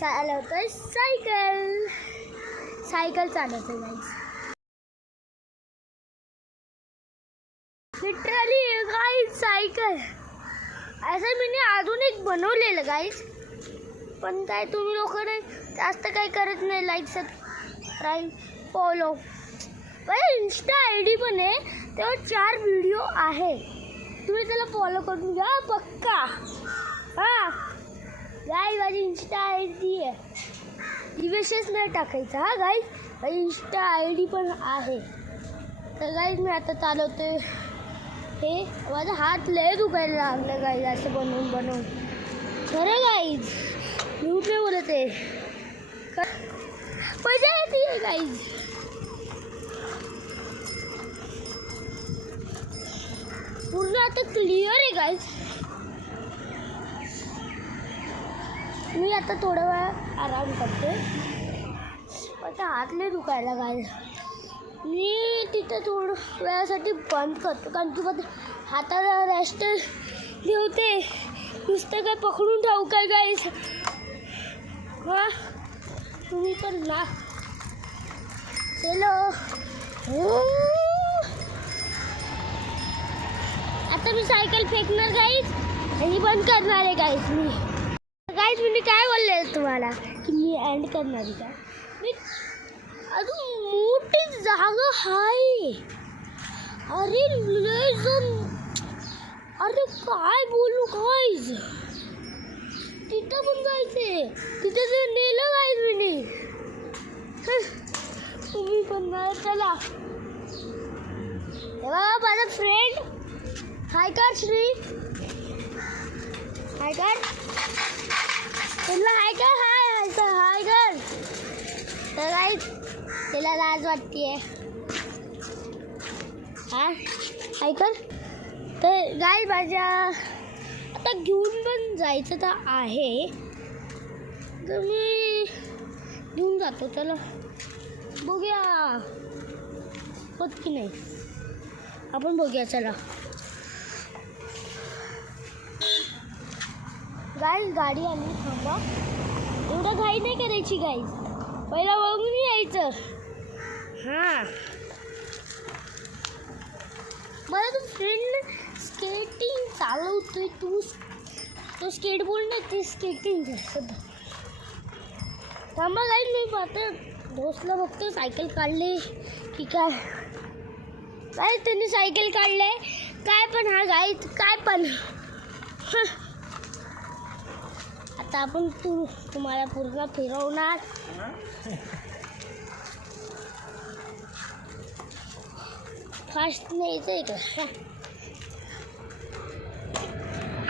चालवतोय cycle चालवतोय guys. Literally guys cycle असं मी अजून एक बनवलेलं गाईज, पण काय तुम्ही लोक जास्त काही करत नाही. Like subscribe follow. Insta ID पण आहे, तेव्हा 4 व्हिडिओ आहे, तुम्ही त्याला फॉलो करून घ्या पक्का. हां गाईज माझी इंस्टा ID आहे, दिवसच नाही टाकायचा. हा गाईज माझी इंस्टा ID पण आहे. तर गाईज मी आता चालवते हे, माझा हात लय दुखायला लागलं गाईज असं बनवून खरं गाईज, मी उठले बोलत आहे. मजा येते गाईज. पूर्ण आता क्लिअर आहे गाईज. मी आता थोडा वेळ आराम करते, आता हात लय दुखायला गाईज. मी तिथं थोडं वेळासाठी बंद करतो, कारण की मग हाताला रेस्ट ठेवते, नुसतं काय पकडून ठेवू काय गाईज. हां तुम्ही पण ना चलो. आता मी सायकल फेकणार गाईज आणि बंद करणार आहे गाईज. मी काय बोलले तुम्हाला की मी एंड करणार आहे का. मी अजून मोठी जागा आहे. अरे अरे काय बोलू गाईज, तिथं पण जायचे, तिथं ते नेलं गाईज मी. तुम्ही पण नाही चला. तेव्हा माझा फ्रेंड हाय कर श्री, हाय कर तुला, हाय कर, हाय कर. तर गाईज तिला लाज वाटते. हां हाय कर. तर गाईज माझ्या आता घेऊन पण जायचं तर आहे, तर मी घेऊन जातो. चला बघूया होत की नाही, आपण बघूया चला. गाईज गाडी आली, थांबा. एवढं घाई नाही करायची गाईज, पहिला बघून यायचं. हां मला तो फ्रेंड स्केटिंग चालवतोय, तो स्केटबोर्ड नाही ते स्केटिंग. थांबा गाईज मी पाहते दोस्तला बघतो सायकल काढले की काय. गाईज त्यांनी सायकल काढले काय पण. हा गाईज काय पण. आता आपण तुम्हाला पूर्ण फिरवणार. फास्ट न्यायचं आहे का.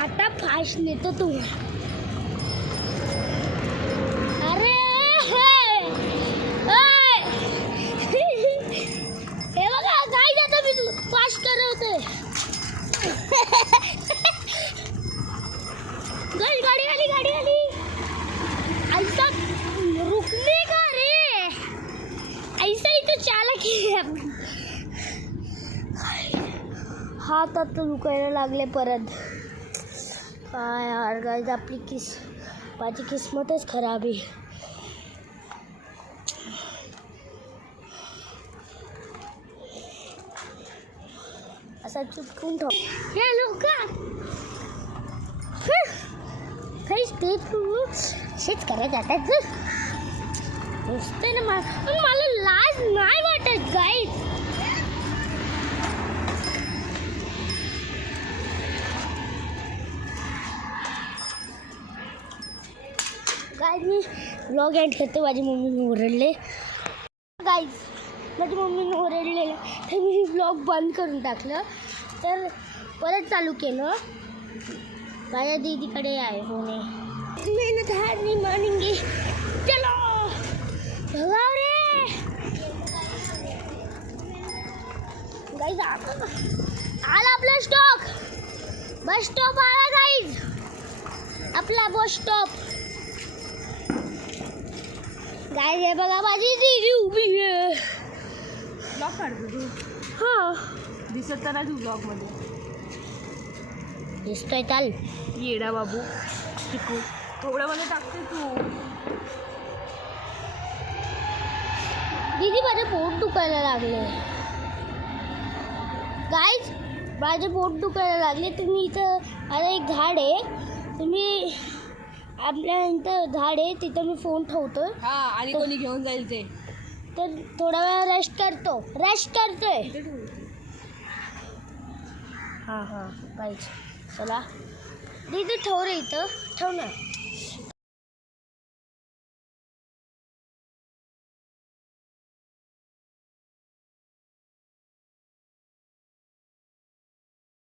आता फास्ट नेतो तुम्हाला. अरे हे बघा काय जातं मी फास्ट करवते. गाड़ी वाली ऐसा रुकने का रे, ऐसा ही तो चालक है. हात आता दुखायला लागले परत. काय यार गाईज माझी किस्मतच खराब आहे. असा चुटकून ठेव हे लोक काही शेच करत जातात नुसते ना. पण मला लाज नाही वाटत गाईज. गाईज मी व्लॉग एंड करते. माझी मम्मीने ओरडले गाईज, माझी मम्मीने ओरडलेलं, तर मी व्लॉग बंद करून टाकलं. तर परत चालू केलं. माझ्या दीदीकडे आहे फोन आहे. मेहनत हार नहीं मानेंगे. चलो भगाओ रे गाइस. आला आपला स्टॉप, बस स्टॉप आला गाइस, आपला बस स्टॉप. गाइस हे बघा माझी दीदी उभी आहे. ब्लॉग काढतो तू. हां दिसत तर नाही तू ब्लॉगमध्ये. दिसतोय. चाल येडा बाबू चिकू. थोड्यामध्ये टाकते तू. दीदी माझे पोट दुखायला लागले गाईज, माझे पोट दुखायला लागले. तुम्ही इथं आता एक झाड आहे, तुम्ही आपल्या इथं झाड आहे तिथं मी फोन ठेवतो. हा आणि कोणी घेऊन जाईल ते. तर थोडा वेळ रेस्ट करतोय. इथे ठेवू. हां गाईज चला दीदी ठेव रे, इथं ठेव ना.